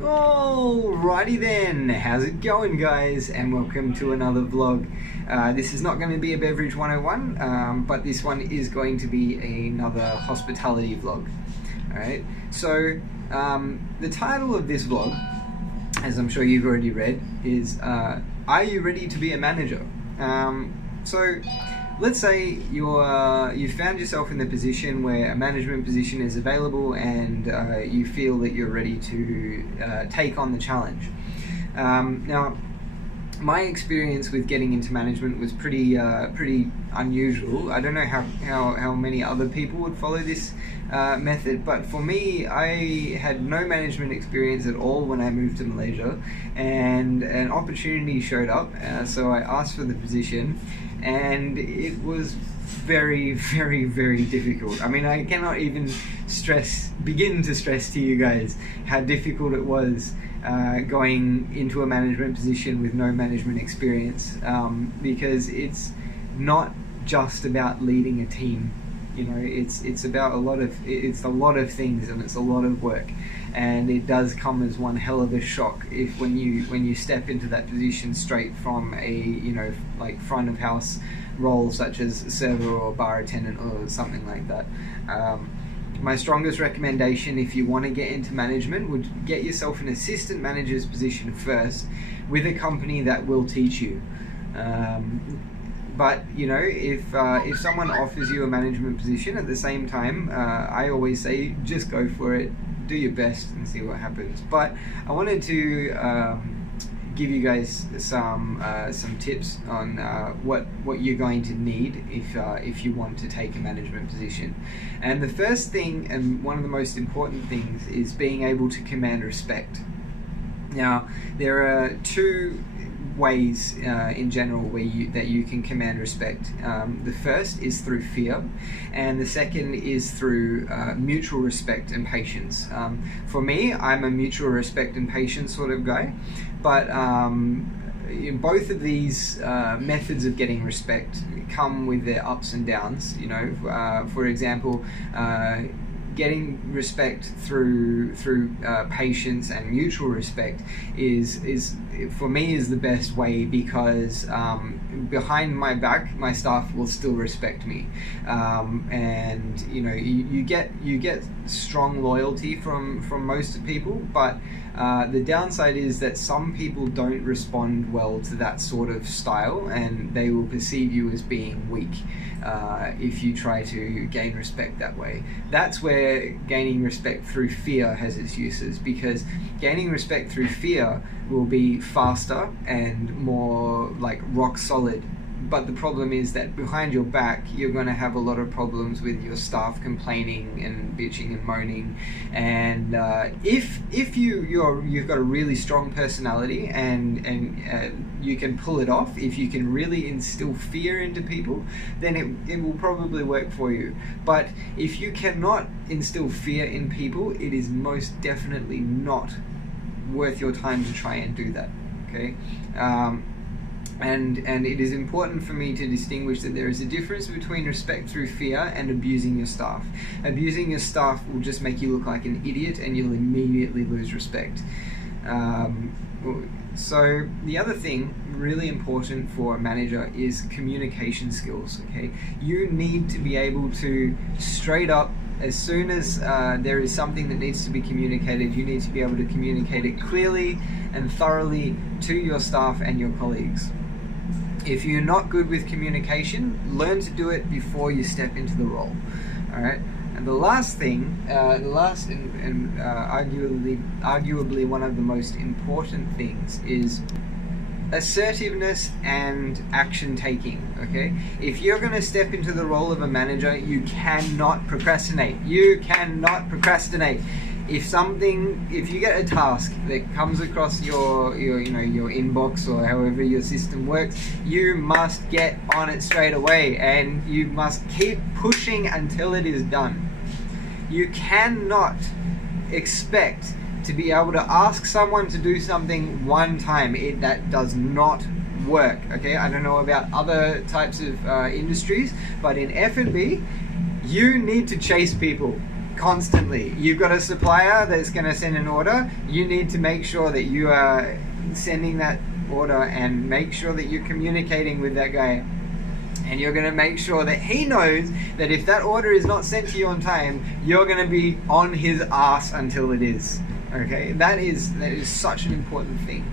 Alrighty then, how's it going guys, and welcome to another vlog. This is not going to be a Beverage 101, but this one is going to be another hospitality vlog. Alright, so the title of this vlog, as I'm sure you've already read, is Are You Ready to Be a Manager? So let's say you found yourself in the position where a management position is available and you feel that you're ready to take on the challenge. Now, my experience with getting into management was pretty unusual. I don't know how many other people would follow this method, but for me, I had no management experience at all when I moved to Malaysia, and an opportunity showed up, so I asked for the position, and it was very difficult. I mean, I cannot even begin to stress to you guys how difficult it was going into a management position with no management experience, because it's not just about leading a team. You know, it's about a lot of things, and it's a lot of work, and it does come as one hell of a shock when you step into that position straight from a like front of house role such as server or bar attendant or something like that. My strongest recommendation if you want to get into management would get yourself an assistant manager's position first with a company that will teach you. But you know, if someone offers you a management position at the same time, I always say just go for it, do your best and see what happens. But I wanted to give you guys some tips on what you're going to need if you want to take a management position. And the first thing, and one of the most important things, is being able to command respect. Now, there are two ways in general that you can command respect. The first is through fear, and the second is through mutual respect and patience. For me, I'm a mutual respect and patience sort of guy, but in both of these methods of getting respect come with their ups and downs. You know, for example, getting respect through patience and mutual respect is for me is the best way, because behind my back my staff will still respect me, and you know, you get strong loyalty from most people, but the downside is that some people don't respond well to that sort of style, and they will perceive you as being weak if you try to gain respect that way. That's where gaining respect through fear has its uses, because gaining respect through fear will be faster and more like rock solid. But the problem is that behind your back, you're going to have a lot of problems with your staff complaining and bitching and moaning. And if you've got a really strong personality and you can pull it off, if you can really instill fear into people, then it will probably work for you. But if you cannot instill fear in people, it is most definitely not worth your time to try and do that. Okay. And it is important for me to distinguish that there is a difference between respect through fear and abusing your staff. Abusing your staff will just make you look like an idiot, and you'll immediately lose respect. So the other thing really important for a manager is communication skills. Okay, you need to be able to straight up, as soon as there is something that needs to be communicated, you need to be able to communicate it clearly and thoroughly to your staff and your colleagues. If you're not good with communication, learn to do it before you step into the role. All right. And the last thing, arguably one of the most important things, is assertiveness and action taking. Okay, if you're going to step into the role of a manager, you cannot procrastinate. You cannot procrastinate. If you get a task that comes across your inbox, or however your system works, you must get on it straight away, and you must keep pushing until it is done. You cannot expect to be able to ask someone to do something one time. That does not work. Okay, I don't know about other types of industries, but in F&B, you need to chase people. constantly. You've got a supplier that's going to send an order. You need to make sure that you are sending that order and make sure that you're communicating with that guy. And you're going to make sure that he knows that if that order is not sent to you on time, you're going to be on his ass until it is. Okay, that is such an important thing.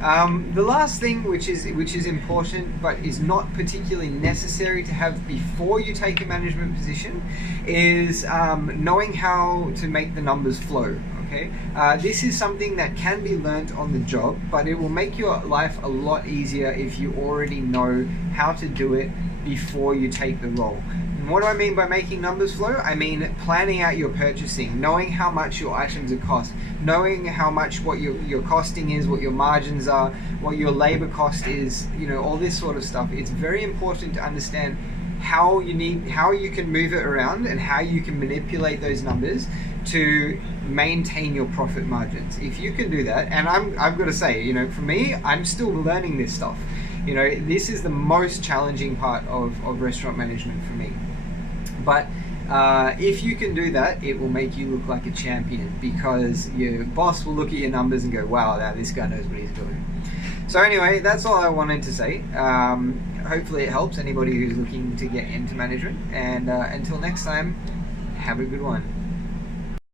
The last thing, which is important but is not particularly necessary to have before you take a management position, is knowing how to make the numbers flow. Okay, this is something that can be learnt on the job, but it will make your life a lot easier if you already know how to do it before you take the role. And what do I mean by making numbers flow? I mean planning out your purchasing, knowing how much your items are cost, knowing how much what your costing is, what your margins are, what your labor cost is, you know, all this sort of stuff. It's very important to understand how you can move it around and how you can manipulate those numbers to maintain your profit margins. If you can do that, and I've got to say, you know, for me, I'm still learning this stuff. You know, this is the most challenging part of restaurant management for me. But if you can do that, it will make you look like a champion, because your boss will look at your numbers and go, wow, now this guy knows what he's doing. So anyway, that's all I wanted to say. Hopefully it helps anybody who's looking to get into management. And until next time, have a good one.